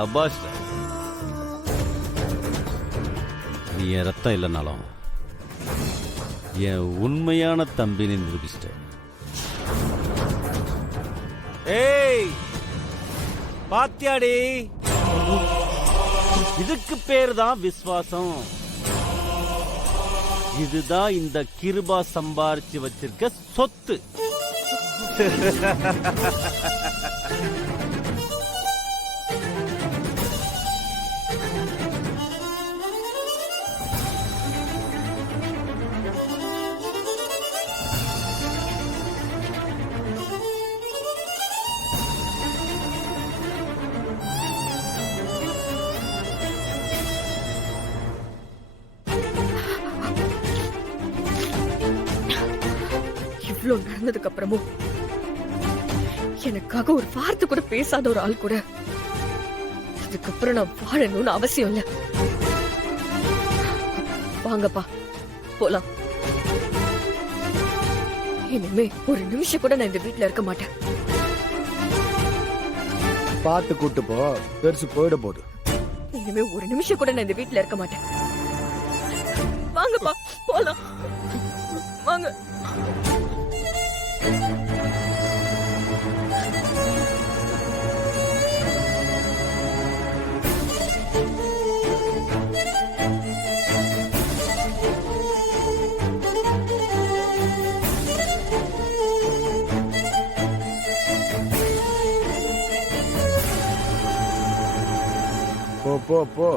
சபாஷ். நீ என் ரத்தம் இல்லைனாலும் என் உண்மையான தம்பின்னு நிரூபிச்சிட்ட. ஏய் பாத்தியாடி, இதுக்கு பேரு தான் விசுவாசம். இதுதான் இந்த கிருபா சம்பாரிச்சு வச்சிருக்க சொத்து. இவ்வளவு நடந்ததுக்கு அப்புறமும் எனக்காக ஒரு வார்த்தை கூட பேசாத ஒரு ஆள் கூட அதுக்கப்புறம் நான் வாழணும்னு அவசியம் இல்ல. வாங்கப்பா போலாம். இனிமே ஒரு நிமிஷம் கூட நான் இந்த வீட்டுல இருக்க மாட்டேன். பார்த்து கூட்டு போ, பெருசு போயிட போகுது. இனிமே ஒரு நிமிஷம் கூட நான் இந்த வீட்டுல இருக்க மாட்டேன். வாங்கப்பா போலாம், வாங்க. போ போ போ.